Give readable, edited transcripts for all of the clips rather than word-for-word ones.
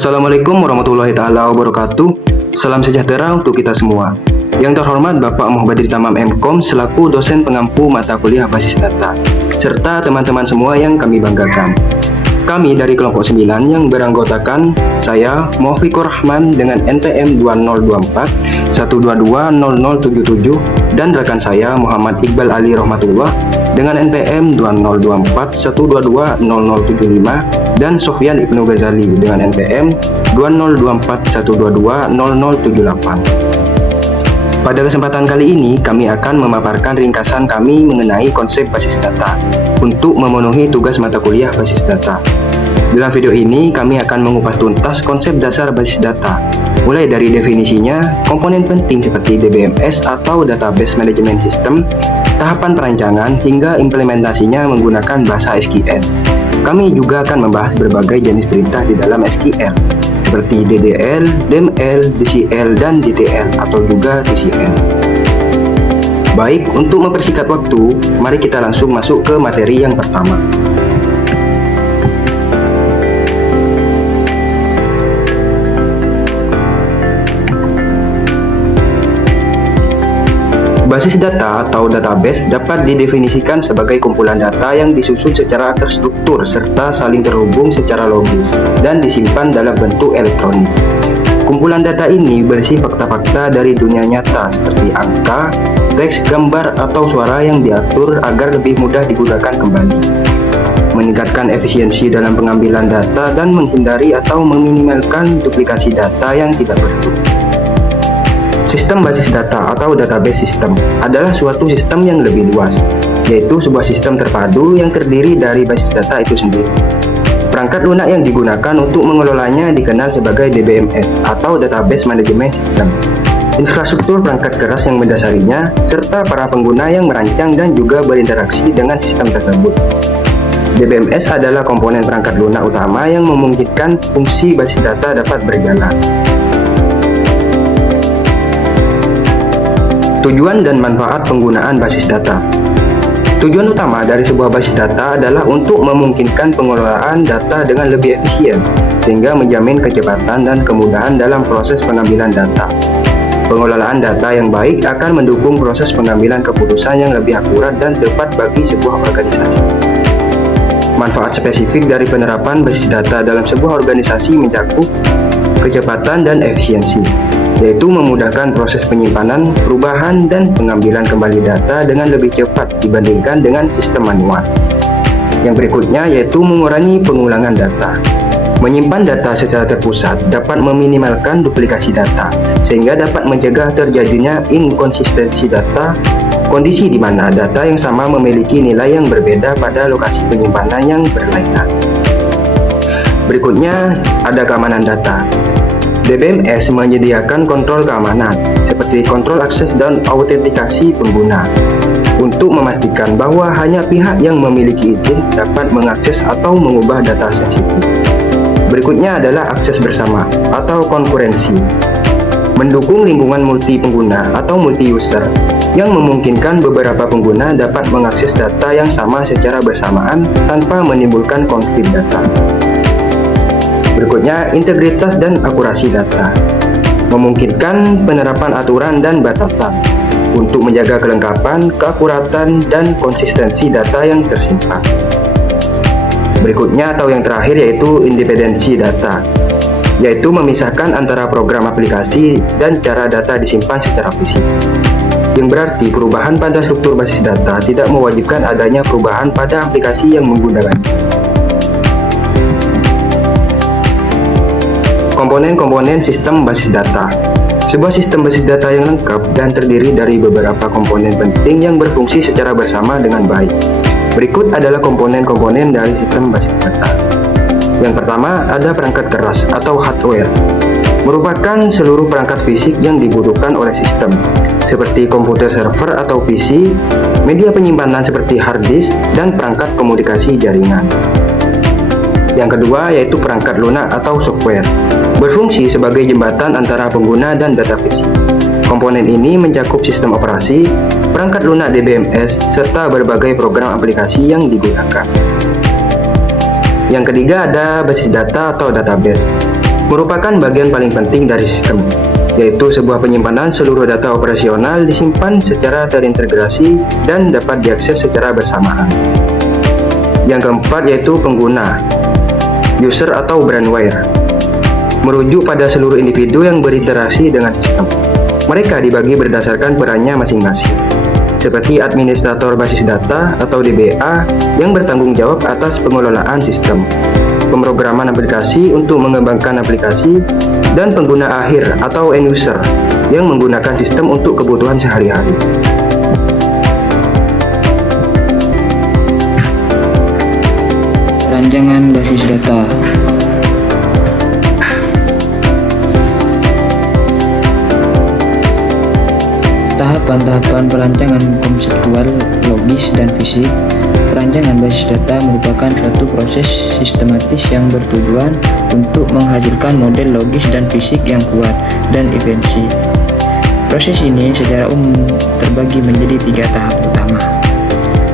Assalamualaikum warahmatullahi taala wabarakatuh. Salam sejahtera untuk kita semua. Yang terhormat Bapak Muhammad Tamam MKom selaku dosen pengampu mata kuliah basis data, serta teman-teman semua yang kami banggakan. Kami dari kelompok 9 yang beranggotakan saya Muafiqur Rahman dengan NPM 2024 1220077 dan rekan saya Muhammad Iqbal Ali Rahmatullah dengan NPM 2024 1220075 dan Sofyan Ibnu Ghazali dengan NPM 2024 1220078. Pada kesempatan kali ini, kami akan memaparkan ringkasan kami mengenai konsep basis data untuk memenuhi tugas mata kuliah basis data. Dalam video ini, kami akan mengupas tuntas konsep dasar basis data, mulai dari definisinya, komponen penting seperti DBMS atau Database Management System, tahapan perancangan, hingga implementasinya menggunakan bahasa SQL. Kami juga akan membahas berbagai jenis perintah di dalam SQL, seperti DDL, DML, DCL, dan DTL atau juga TCL. Baik, untuk mempersingkat waktu, mari kita langsung masuk ke materi yang pertama. Basis data atau database dapat didefinisikan sebagai kumpulan data yang disusun secara terstruktur serta saling terhubung secara logis dan disimpan dalam bentuk elektronik. Kumpulan data ini berisi fakta-fakta dari dunia nyata seperti angka, teks, gambar, atau suara yang diatur agar lebih mudah digunakan kembali, meningkatkan efisiensi dalam pengambilan data dan menghindari atau meminimalkan duplikasi data yang tidak perlu. Sistem basis data atau database system adalah suatu sistem yang lebih luas, yaitu sebuah sistem terpadu yang terdiri dari basis data itu sendiri. Perangkat lunak yang digunakan untuk mengelolanya dikenal sebagai DBMS atau Database Management System. Infrastruktur perangkat keras yang mendasarinya, serta para pengguna yang merancang dan juga berinteraksi dengan sistem tersebut. DBMS adalah komponen perangkat lunak utama yang memungkinkan fungsi basis data dapat berjalan. Tujuan dan manfaat penggunaan basis data. Tujuan utama dari sebuah basis data adalah untuk memungkinkan pengelolaan data dengan lebih efisien, sehingga menjamin kecepatan dan kemudahan dalam proses pengambilan data. Pengelolaan data yang baik akan mendukung proses pengambilan keputusan yang lebih akurat dan tepat bagi sebuah organisasi. Manfaat spesifik dari penerapan basis data dalam sebuah organisasi mencakup kecepatan dan efisiensi, yaitu memudahkan proses penyimpanan, perubahan, dan pengambilan kembali data dengan lebih cepat dibandingkan dengan sistem manual. Yang berikutnya yaitu mengurangi pengulangan data. Menyimpan data secara terpusat dapat meminimalkan duplikasi data, sehingga dapat mencegah terjadinya inkonsistensi data, kondisi di mana data yang sama memiliki nilai yang berbeda pada lokasi penyimpanan yang berlainan. Berikutnya ada keamanan data. DBMS menyediakan kontrol keamanan, seperti kontrol akses dan autentikasi pengguna, untuk memastikan bahwa hanya pihak yang memiliki izin dapat mengakses atau mengubah data sensitif. Berikutnya adalah akses bersama atau konkurensi, mendukung lingkungan multi pengguna atau multi user, yang memungkinkan beberapa pengguna dapat mengakses data yang sama secara bersamaan tanpa menimbulkan konflik data. Berikutnya, integritas dan akurasi data, memungkinkan penerapan aturan dan batasan untuk menjaga kelengkapan, keakuratan, dan konsistensi data yang tersimpan. Berikutnya atau yang terakhir yaitu independensi data, yaitu memisahkan antara program aplikasi dan cara data disimpan secara fisik. Yang berarti perubahan pada struktur basis data tidak mewajibkan adanya perubahan pada aplikasi yang menggunakannya. Komponen-komponen sistem basis data. Sebuah sistem basis data yang lengkap dan terdiri dari beberapa komponen penting yang berfungsi secara bersama dengan baik. Berikut adalah komponen-komponen dari sistem basis data. Yang pertama ada perangkat keras atau hardware, merupakan seluruh perangkat fisik yang dibutuhkan oleh sistem, seperti komputer server atau PC, media penyimpanan seperti hard disk, dan perangkat komunikasi jaringan. Yang kedua yaitu perangkat lunak atau software, berfungsi sebagai jembatan antara pengguna dan data fisik. Komponen ini mencakup sistem operasi, perangkat lunak DBMS, serta berbagai program aplikasi yang digunakan. Yang ketiga ada basis data atau database. merupakan bagian paling penting dari sistem, yaitu sebuah penyimpanan seluruh data operasional disimpan secara terintegrasi dan dapat diakses secara bersamaan. Yang keempat yaitu pengguna, user atau brandware, merujuk pada seluruh individu yang berinteraksi dengan sistem. Mereka dibagi berdasarkan perannya masing-masing, seperti administrator basis data atau DBA yang bertanggung jawab atas pengelolaan sistem, pemrograman aplikasi untuk mengembangkan aplikasi, dan pengguna akhir atau end user yang menggunakan sistem untuk kebutuhan sehari-hari. Rancangan basis data. Tahapan-tahapan perancangan konseptual, logis, dan fisik. Perancangan basis data merupakan suatu proses sistematis yang bertujuan untuk menghasilkan model logis dan fisik yang kuat dan efisien. Proses ini secara umum terbagi menjadi 3 tahap utama.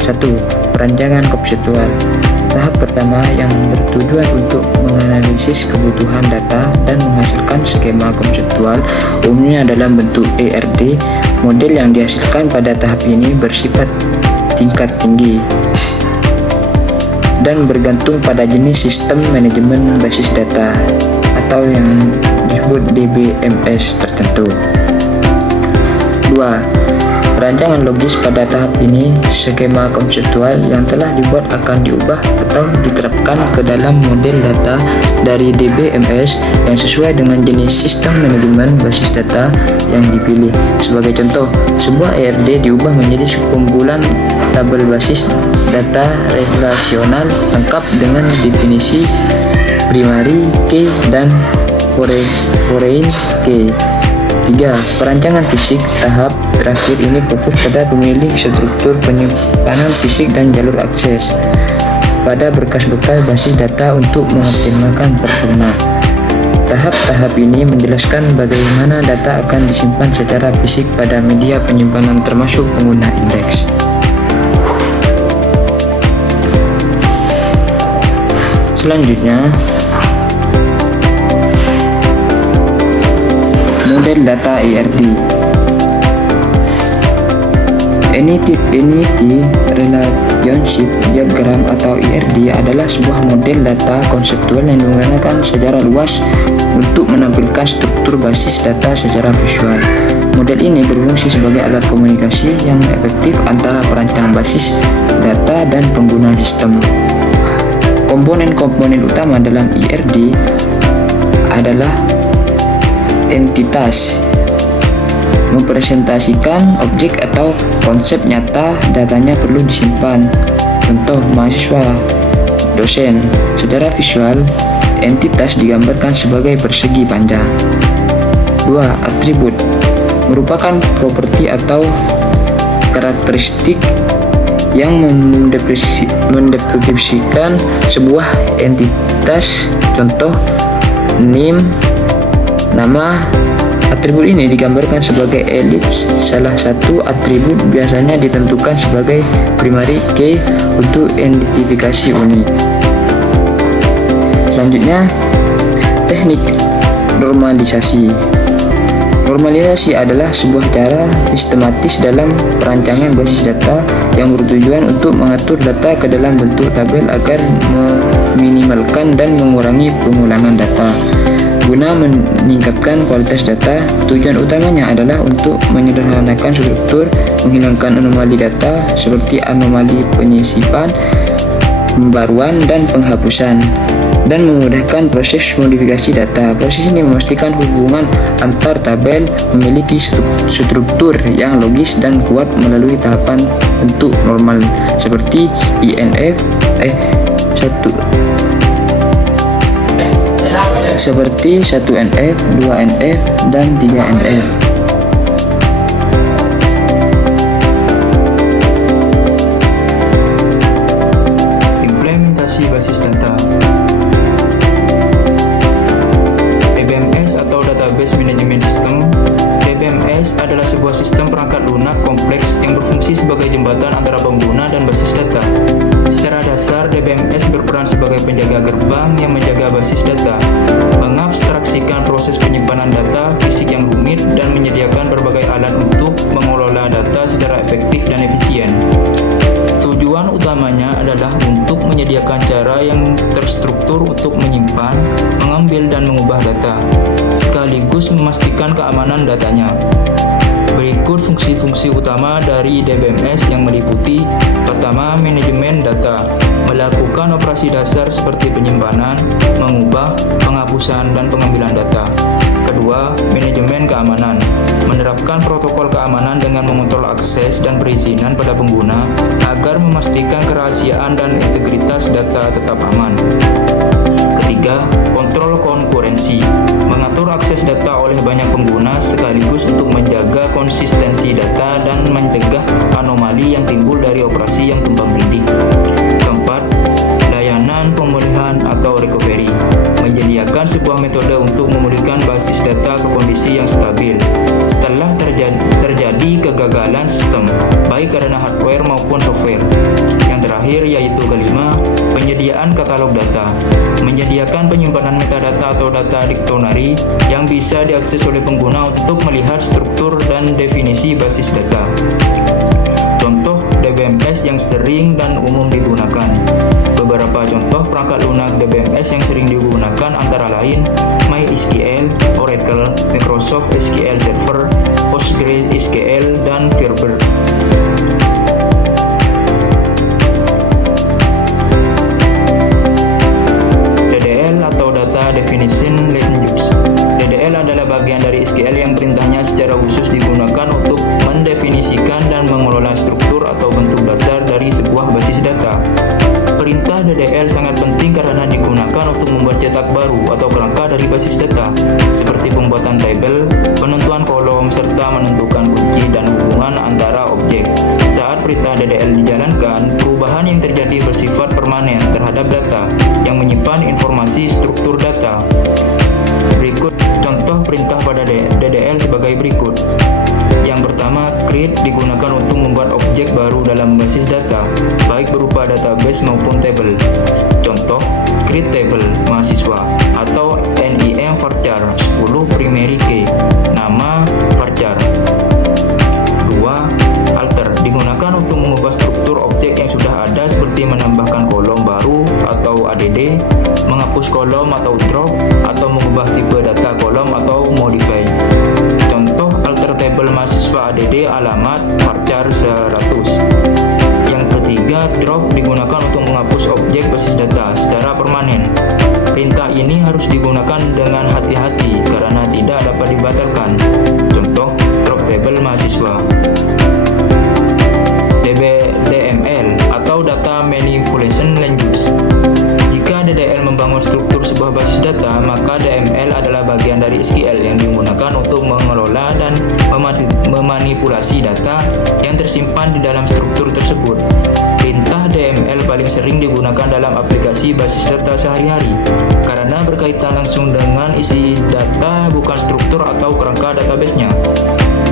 1. Perancangan konseptual. Tahap pertama yang bertujuan untuk menganalisis kebutuhan data dan menghasilkan skema konseptual, umumnya dalam bentuk ERD. Model yang dihasilkan pada tahap ini bersifat tingkat tinggi dan bergantung pada jenis sistem manajemen basis data atau yang disebut DBMS tertentu. 2. Perancangan logis. Pada tahap ini, skema konseptual yang telah dibuat akan diubah atau diterapkan ke dalam model data dari DBMS yang sesuai dengan jenis sistem manajemen basis data yang dipilih. Sebagai contoh, sebuah ERD diubah menjadi sekumpulan tabel basis data relasional lengkap dengan definisi primary key dan foreign key. 3. Perancangan fisik. Tahap terakhir ini fokus pada pemilih struktur penyimpanan fisik dan jalur akses pada berkas-berkas basis data untuk mengoptimalkan performa. Tahap-tahap ini menjelaskan bagaimana data akan disimpan secara fisik pada media penyimpanan termasuk pengguna indeks. Selanjutnya, model data ERD. Entity Relationship Diagram atau ERD adalah sebuah model data konseptual yang digunakan secara luas untuk menampilkan struktur basis data secara visual. Model ini berfungsi sebagai alat komunikasi yang efektif antara perancang basis data dan pengguna sistem. Komponen-komponen utama dalam ERD adalah entitas, mempresentasikan objek atau konsep nyata, datanya perlu disimpan. Contoh, mahasiswa, dosen. Secara visual, entitas digambarkan sebagai persegi panjang. 2. Atribut merupakan properti atau karakteristik yang mendeskripsikan sebuah entitas. Contoh, name, nama. Atribut ini digambarkan sebagai elips. Salah satu atribut biasanya ditentukan sebagai primary key untuk identifikasi unit. Selanjutnya, teknik normalisasi. Normalisasi adalah sebuah cara sistematis dalam perancangan basis data yang bertujuan untuk mengatur data ke dalam bentuk tabel agar meminimalkan dan mengurangi pengulangan data. Guna meningkatkan kualitas data, tujuan utamanya adalah untuk menyederhanakan struktur, menghilangkan anomali data seperti anomali penyisipan, pembaruan, dan penghapusan, dan memudahkan proses modifikasi data. Proses ini memastikan hubungan antar tabel memiliki struktur yang logis dan kuat melalui tahapan bentuk normal seperti INF, 1NF, 2NF, dan 3NF. Implementasi basis data. DBMS atau Database Management System. DBMS adalah sebuah sistem perangkat lunak kompleks yang berfungsi sebagai jembatan antara pengguna dan basis data. Secara dasar, DBMS berperan sebagai penjaga gerbang yang menjaga basis data, mengabstraksi dan menyediakan berbagai alat untuk mengelola data secara efektif dan efisien. Tujuan utamanya adalah untuk menyediakan cara yang terstruktur untuk menyimpan, mengambil, dan mengubah data, sekaligus memastikan keamanan datanya. Berikut fungsi-fungsi utama dari DBMS yang meliputi: pertama, manajemen data, melakukan operasi dasar seperti penyimpanan, mengubah, penghapusan, dan pengambilan data. Kedua, manajemen keamanan, menerapkan protokol keamanan dengan mengontrol akses dan perizinan pada pengguna agar memastikan kerahasiaan dan integritas data tetap aman. Ketiga, kontrol konkurensi, mengatur akses data oleh banyak pengguna sekaligus untuk menjaga konsistensi data dan mencegah anomali yang timbul dari operasi yang tumpang tindih. Keempat, layanan pemulihan atau recovery, menyediakan sebuah metode untuk memulihkan basis data ke kondisi yang stabil setelah terjadi kegagalan sistem, baik karena hardware maupun software. Yang terakhir yaitu kelima, penyediaan katalog data, menyediakan penyimpanan metadata atau data dictionary yang bisa diakses oleh pengguna untuk melihat struktur dan definisi basis data. Contoh DBMS yang sering dan umum digunakan. Beberapa contoh perangkat lunak DBMS yang sering digunakan antara lain MySQL, Oracle, Microsoft SQL Server, PostgreSQL, dan Firebird. DDL atau Data Definition Language. DDL adalah bagian dari SQL yang perintahnya secara khusus digunakan untuk mendefinisikan dan mengelola struktur atau bentuk dasar dari sebuah basis data. Perintah DDL sangat penting karena digunakan untuk membuat cetak baru atau kerangka dari basis data, seperti pembuatan tabel, penentuan kolom, serta menentukan kunci dan hubungan antara objek. Saat perintah DDL dijalankan, perubahan yang terjadi bersifat permanen terhadap data yang menyimpan informasi struktur data. Berikut contoh perintah pada DDL sebagai berikut. Yang pertama, create digunakan untuk membuat objek baru dalam basis data, baik berupa database maupun table. Contoh, create table mahasiswa atau NIM varchar 10 primary key, nama varchar. 2. Alter digunakan untuk mengubah struktur objek yang sudah ada seperti menambahkan kolom baru atau ADD, menghapus kolom atau drop, atau mengubah tipe data kolom atau modify. Contoh alter table mahasiswa ADD alamat varchar 100. Yang ketiga, drop digunakan untuk menghapus objek basis data secara permanen. Perintah ini harus digunakan dengan hati-hati karena tidak dapat dibatalkan. Contoh drop table mahasiswa. DML atau Data Manipulation Language. Jika DDL membangun struktur sebuah basis data, maka DML adalah bagian dari SQL yang digunakan untuk mengelola dan memanipulasi data yang tersimpan di dalam struktur tersebut. Perintah DML paling sering digunakan dalam aplikasi basis data sehari-hari karena berkaitan langsung dengan isi data, bukan struktur atau kerangka database-nya.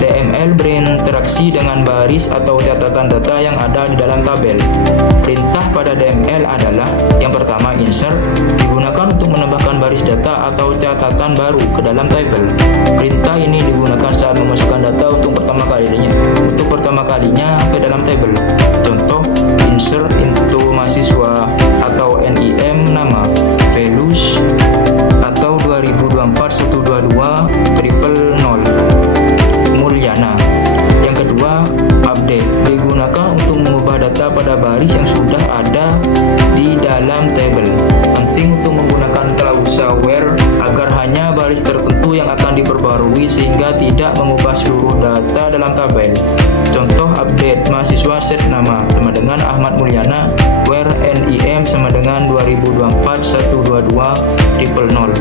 DML berinteraksi dengan baris atau catatan data yang ada di dalam tabel. Perintah pada DML adalah yang pertama, insert, digunakan untuk menambahkan baris data atau catatan baru ke dalam tabel. Perintah ini digunakan saat memasukkan data untuk pertama kalinya ke dalam tabel. Contoh, insert into mahasiswa atau NIM nama, values atau 2024-122-000 Mulyana. Yang kedua, update digunakan untuk mengubah data pada baris yang sudah ada di dalam tabel. Penting untuk menggunakan klausa where agar hanya baris tertentu yang akan diperbarui sehingga tidak mengubah seluruh data dalam tabel. Contoh update mahasiswa set nama sama dengan Ahmad Mulyana, where NIM sama dengan 2024-122-000.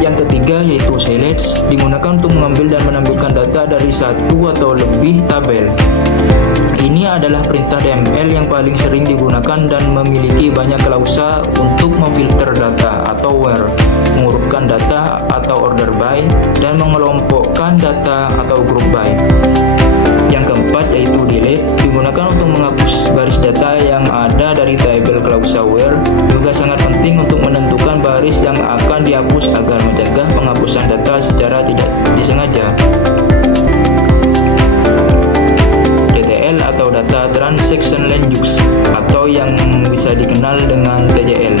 Yang ketiga yaitu select, digunakan untuk mengambil dan menampilkan data dari satu atau lebih tabel. Ini adalah perintah DML yang paling sering digunakan dan memiliki banyak klausa untuk memfilter data atau where, mengurutkan data atau order by, dan mengelompokkan data atau group by. Yang keempat yaitu delete, digunakan untuk menghapus baris data yang ada dari tabel klausa where. Juga sangat penting untuk menentukan baris yang akan dihapus agar mencegah penghapusan data secara tidak disengaja. Transaction Land Use atau yang bisa dikenal dengan TCL.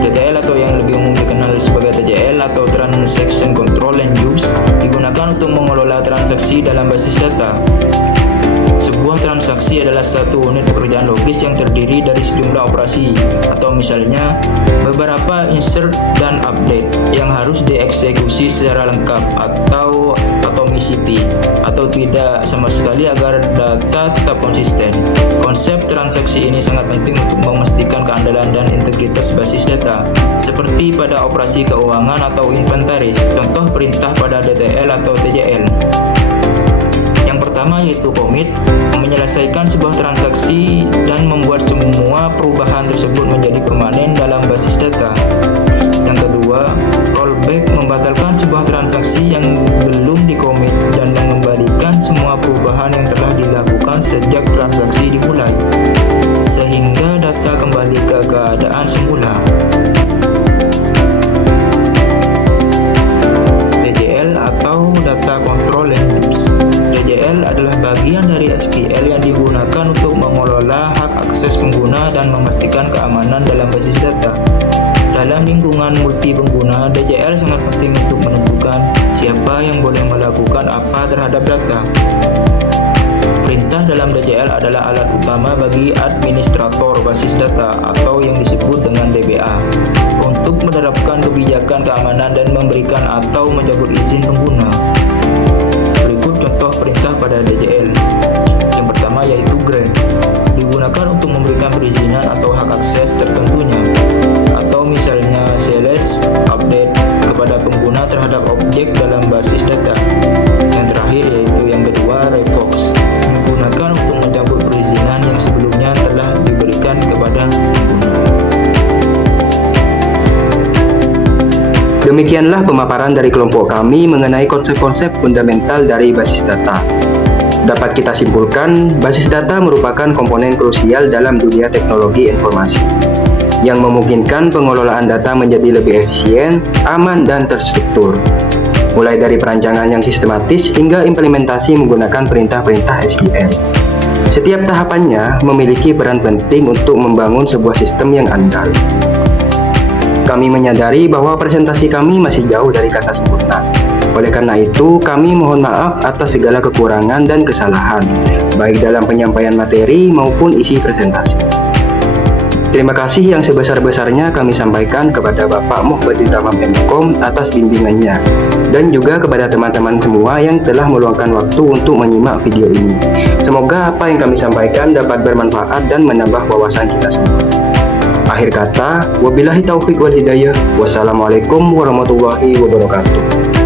TCL atau yang lebih umum dikenal sebagai TCL atau Transaction Control Land Use digunakan untuk mengelola transaksi dalam basis data. Sebuah transaksi adalah satu unit pekerjaan logis yang terdiri dari sejumlah operasi atau misalnya beberapa insert dan update yang harus dieksekusi secara lengkap atau atomicity atau tidak sama sekali agar data tetap konsisten. Konsep transaksi ini sangat penting untuk memastikan keandalan dan integritas basis data seperti pada operasi keuangan atau inventaris, contoh perintah pada DTL atau TJL. Yang pertama yaitu commit, menyelesaikan sebuah transaksi dan membuat semua perubahan tersebut menjadi permanen dalam basis data. Yang kedua, rollback, membatalkan sebuah transaksi yang belum dikomit dan mengembalikan semua perubahan yang telah dilakukan sejak transaksi dimulai, sehingga data kembali ke keadaan semula. DCL atau Data Control Land Use. DCL adalah bagian dari SQL yang digunakan untuk mengelola hak akses pengguna dan memastikan keamanan dalam basis data. Dalam lingkungan multi pengguna, DCL sangat penting untuk menentukan siapa yang boleh melakukan apa terhadap data. Perintah dalam DCL adalah alat utama bagi administrator basis data atau yang disebut dengan DBA untuk menerapkan kebijakan keamanan dan memberikan atau mencabut izin pengguna. Berikut contoh perintah pada DCL. Yang pertama yaitu grant, digunakan untuk memberikan perizinan atau hak akses tertentunya, atau misalnya select, update kepada pengguna terhadap objek dalam basis data. Yang terakhir yaitu yang kedua revoke, digunakan untuk mencabut perizinan yang sebelumnya telah diberikan kepada pengguna. Demikianlah pemaparan dari kelompok kami mengenai konsep-konsep fundamental dari basis data. Dapat kita simpulkan, basis data merupakan komponen krusial dalam dunia teknologi informasi, yang memungkinkan pengelolaan data menjadi lebih efisien, aman, dan terstruktur. Mulai dari perancangan yang sistematis hingga implementasi menggunakan perintah-perintah SQL. Setiap tahapannya memiliki peran penting untuk membangun sebuah sistem yang andal. Kami menyadari bahwa presentasi kami masih jauh dari kata sempurna. Oleh karena itu, kami mohon maaf atas segala kekurangan dan kesalahan, baik dalam penyampaian materi maupun isi presentasi. Terima kasih yang sebesar-besarnya kami sampaikan kepada Bapak Muhbadi Tamam MKOM atas bimbingannya, dan juga kepada teman-teman semua yang telah meluangkan waktu untuk menyimak video ini. Semoga apa yang kami sampaikan dapat bermanfaat dan menambah wawasan kita semua. Akhir kata, wabillahi taufik wal hidayah. Wassalamualaikum warahmatullahi wabarakatuh.